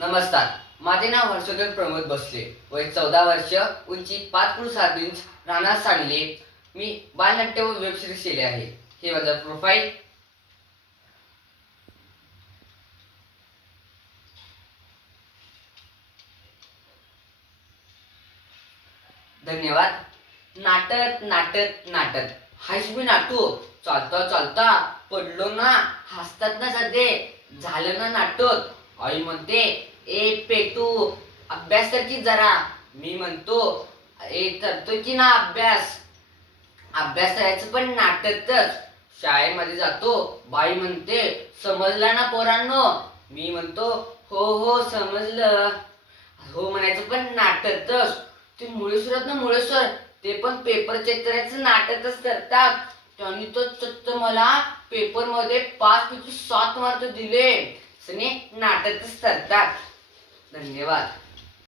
नमस्कार, माझे नाव हर्षवर्धन प्रमोद बसले, वय 14 वर्ष, उंची 5.7 इंच, राहणार सांगली. मी बालनाट्य व वेब सिरीज केले आहे. हे माझं प्रोफाईल. धन्यवाद. नाटक नाटक नाटक हायस मी नाटू. चालता चालता पडलो ना, हसतात ना सगळे. झालं ना नाटक. आई म्हणते, ए पेटू, अभ्यास कर की जरा. मी म्हणतो, ए करतो की ना अभ्यास. अभ्यास करायचं पण नाटकच. शाळेमध्ये जातो, बाई म्हणते, समजलं ना पोरांनो. मी म्हणतो, हो हो समजलं. हो म्हणायचं पण नाटकच. ते मुळेश्वरात ना मुळेश्वर, ते पण पेपर चेक करायचं नाटकच करतात. त्यांनी तर चक्क मला पेपर मध्ये 5 पैकी 7 मार्क दिले. नाटकच करतात. धन्यवाद.